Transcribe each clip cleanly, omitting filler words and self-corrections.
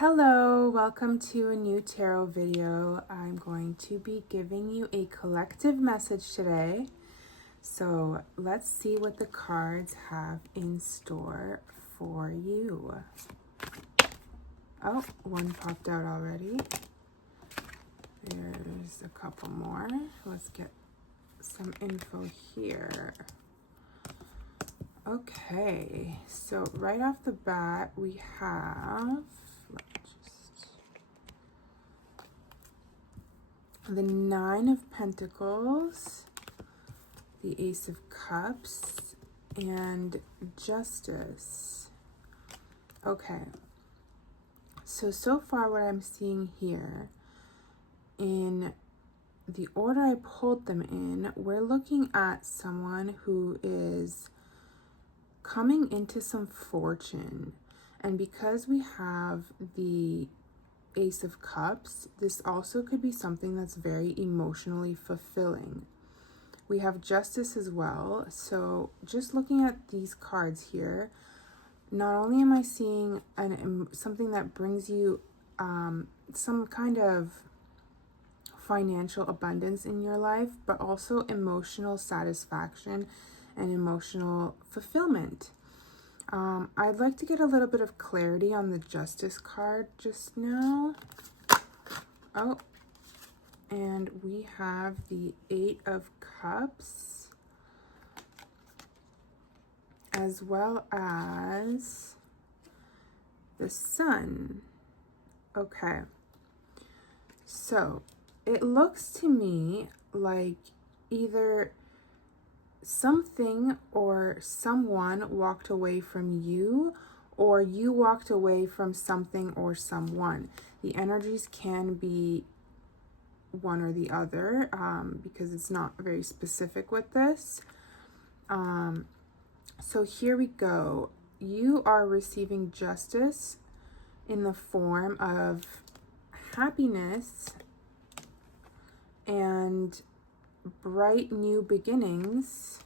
Hello, welcome to a new tarot video. I'm going to be giving you a collective message today. So let's see what the cards have in store for you. Oh, one popped out already. There's a couple more. Let's get some info here. Okay, so right off the bat, we have the Nine of Pentacles, the Ace of Cups, and Justice. Okay, so far what I'm seeing here, in the order I pulled them in, we're looking at someone who is coming into some fortune. And because we have the Ace of Cups, this also could be something that's very emotionally fulfilling. We have Justice as well. So just looking at these cards here, not only am I seeing something that brings you some kind of financial abundance in your life, but also emotional satisfaction and emotional fulfillment. I'd like to get a little bit of clarity on the Justice card just now. Oh, and we have the Eight of Cups, as well as the Sun. Okay, so it looks to me like either something or someone walked away from you, or you walked away from something or someone. The energies can be one or the other because it's not very specific with this. So here we go. You are receiving justice in the form of happiness and bright new beginnings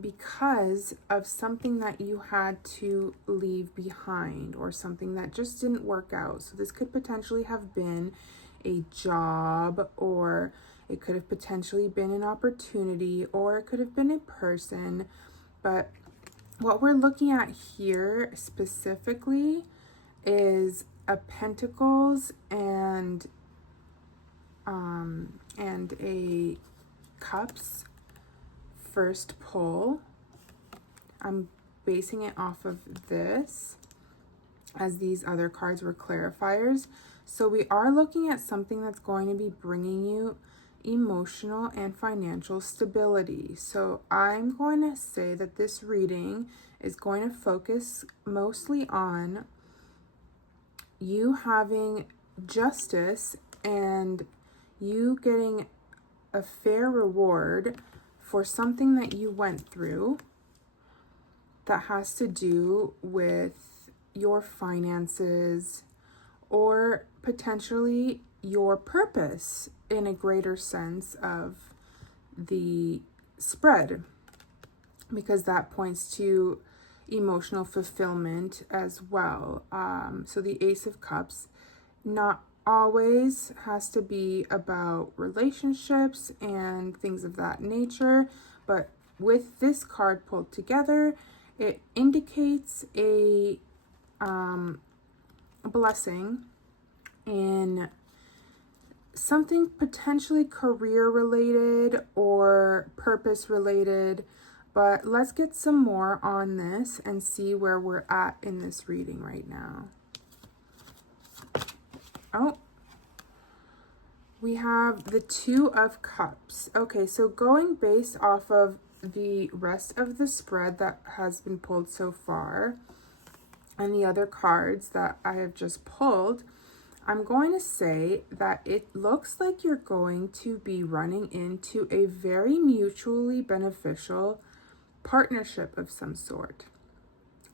because of something that you had to leave behind or something that just didn't work out. So this could potentially have been a job, or it could have potentially been an opportunity, or it could have been a person. But what we're looking at here specifically is a Pentacles and a Cups first pull. I'm basing it off of this, as these other cards were clarifiers. So we are looking at something that's going to be bringing you emotional and financial stability. So I'm going to say that this reading is going to focus mostly on you having justice and you getting a fair reward for something that you went through that has to do with your finances or potentially your purpose in a greater sense of the spread, because that points to emotional fulfillment as well. So the Ace of Cups not always has to be about relationships and things of that nature, but with this card pulled together, it indicates a blessing in something potentially career related or purpose related. But let's get some more on this and see where we're at in this reading right now. Oh, we have the Two of Cups. Okay, so going based off of the rest of the spread that has been pulled so far and the other cards that I have just pulled, I'm going to say that it looks like you're going to be running into a very mutually beneficial partnership of some sort.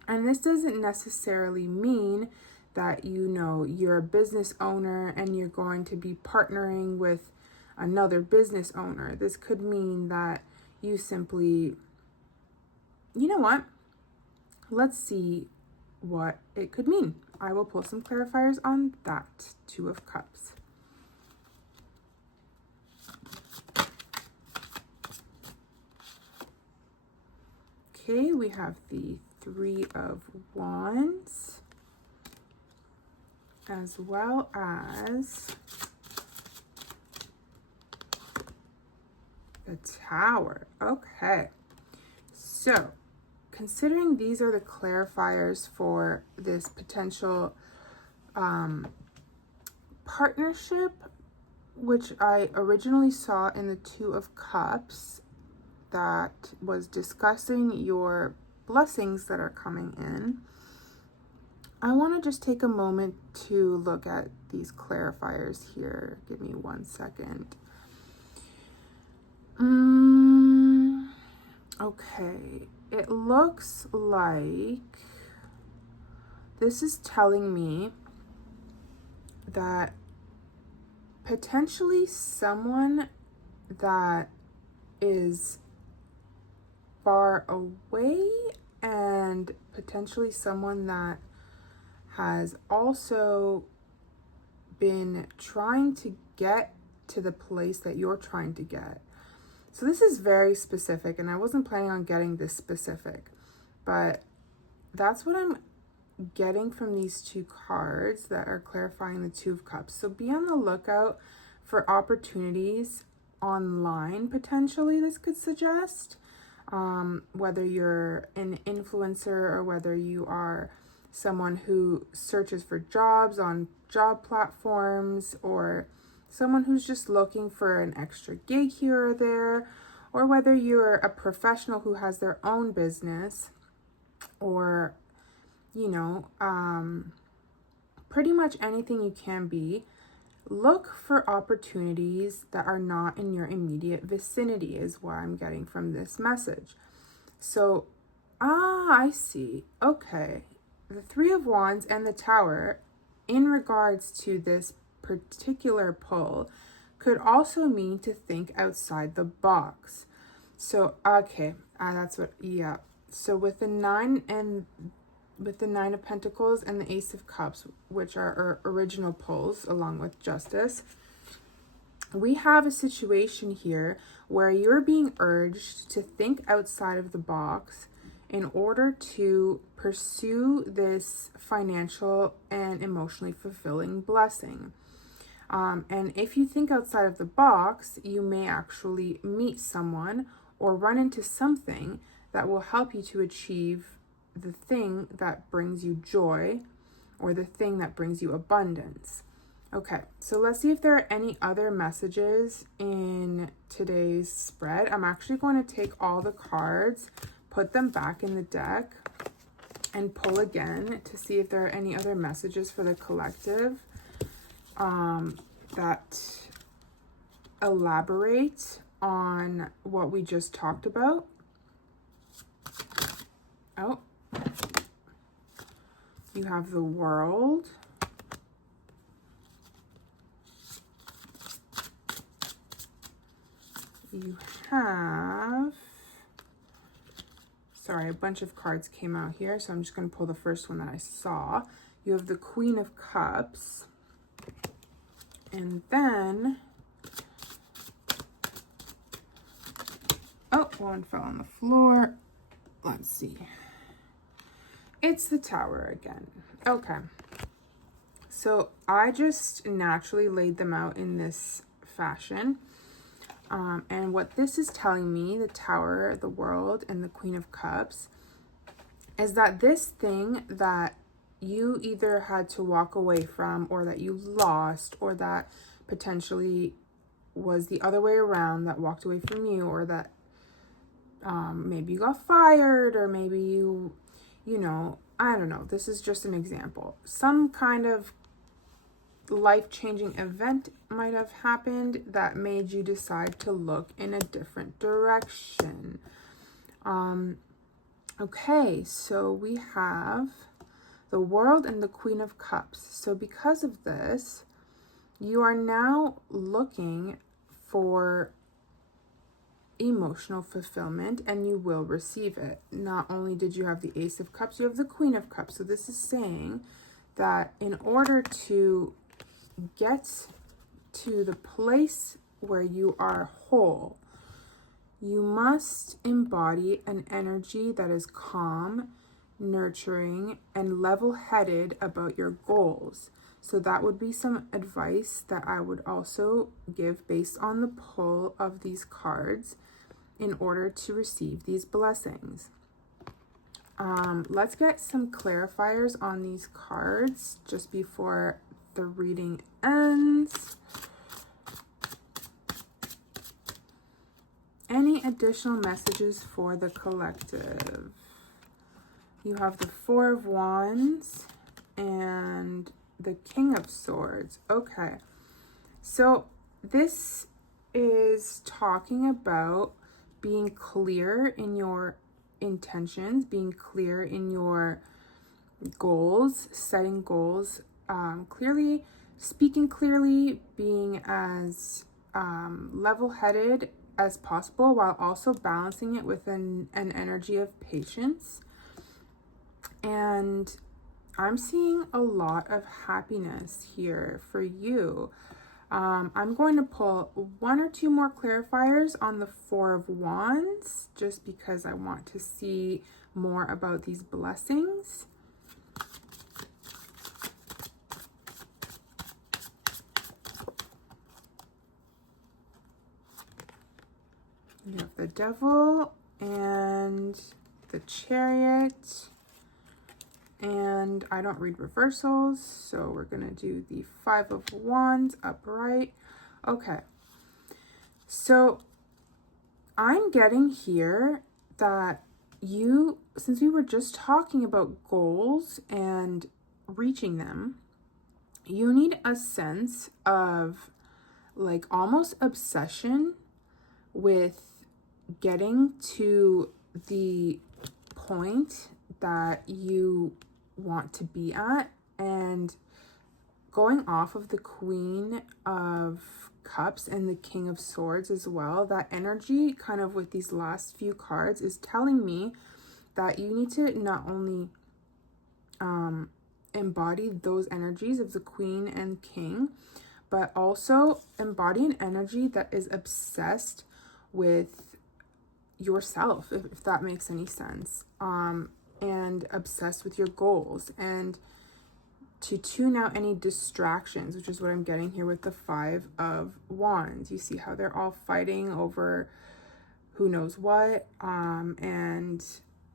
And this doesn't necessarily mean that, you know, you're a business owner and you're going to be partnering with another business owner. This could mean that you simply, you know what? Let's see what it could mean. I will pull some clarifiers on that. Two of Cups. Okay, we have the Three of Wands, as well as the Tower. Okay, so considering these are the clarifiers for this potential partnership, which I originally saw in the Two of Cups, that was discussing your blessings that are coming in, I want to just take a moment to look at these clarifiers here. Give me 1 second. Okay, it looks like this is telling me that potentially someone that is far away and potentially someone that has also been trying to get to the place that you're trying to get. So this is very specific, and I wasn't planning on getting this specific, but that's what I'm getting from these two cards that are clarifying the Two of Cups. So be on the lookout for opportunities online, potentially, this could suggest. Whether you're an influencer or whether you are someone who searches for jobs on job platforms, or someone who's just looking for an extra gig here or there, or whether you're a professional who has their own business, or, you know, pretty much anything you can be. Look for opportunities that are not in your immediate vicinity is what I'm getting from this message. So, I see. Okay. The Three of Wands and the Tower, in regards to this particular pull, could also mean to think outside the box. So, okay. That's what, yeah. So with the Nine of Pentacles and the Ace of Cups, which are our original pulls along with Justice, we have a situation here where you're being urged to think outside of the box in order to pursue this financial and emotionally fulfilling blessing. And if you think outside of the box, you may actually meet someone or run into something that will help you to achieve the thing that brings you joy, or the thing that brings you abundance. Okay, so let's see if there are any other messages in today's spread. I'm actually going to take all the cards, put them back in the deck, and pull again to see if there are any other messages for the collective that elaborate on what we just talked about. Oh, you have the World. You have, sorry, a bunch of cards came out here, so I'm just going to pull the first one that I saw. You have the Queen of Cups. And then, oh, one fell on the floor. Let's see. It's the Tower again. Okay. So I just naturally laid them out in this fashion. And what this is telling me, the Tower, the World, and the Queen of Cups, is that this thing that you either had to walk away from, or that you lost, or that potentially was the other way around, that walked away from you, or that maybe you got fired, or maybe you know, I don't know. This is just an example. Some kind of life-changing event might have happened that made you decide to look in a different direction. Okay, so we have the World and the Queen of Cups. So because of this, you are now looking for emotional fulfillment, and you will receive it. Not only did you have the Ace of Cups, you have the Queen of Cups. So this is saying that in order to get to the place where you are whole, you must embody an energy that is calm, nurturing, and level-headed about your goals. So that would be some advice that I would also give based on the pull of these cards in order to receive these blessings. Let's get some clarifiers on these cards just before the reading ends. Any additional messages for the collective? You have the Four of Wands and the King of Swords. Okay, so this is talking about being clear in your intentions, being clear in your goals, setting goals clearly, speaking clearly, being as level-headed as possible while also balancing it with an energy of patience. And I'm seeing a lot of happiness here for you. I'm going to pull one or two more clarifiers on the Four of Wands just because I want to see more about these blessings. You have the Devil and the Chariot. And I don't read reversals, so we're going to do the Five of Wands upright. Okay, so I'm getting here that you, since we were just talking about goals and reaching them, you need a sense of like almost obsession with getting to the point that you want to be at. And going off of the Queen of Cups and the King of Swords as well, that energy kind of with these last few cards is telling me that you need to not only embody those energies of the Queen and King, but also embody an energy that is obsessed with yourself, if that makes any sense, and obsessed with your goals, and to tune out any distractions, which is what I'm getting here with the Five of Wands. You see how they're all fighting over who knows what, and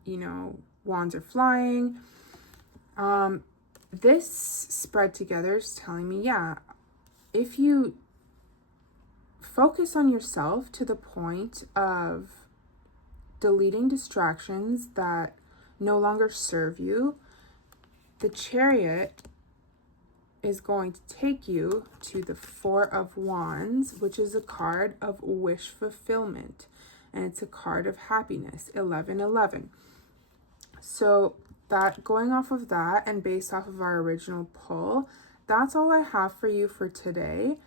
you know, wands are flying. This spread together is telling me, yeah, if you focus on yourself to the point of deleting distractions that no longer serve you, the Chariot is going to take you to the Four of Wands, which is a card of wish fulfillment, and it's a card of happiness, 1111. So that, going off of that and based off of our original pull, that's all I have for you for today.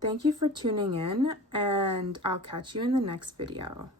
Thank you for tuning in, and I'll catch you in the next video.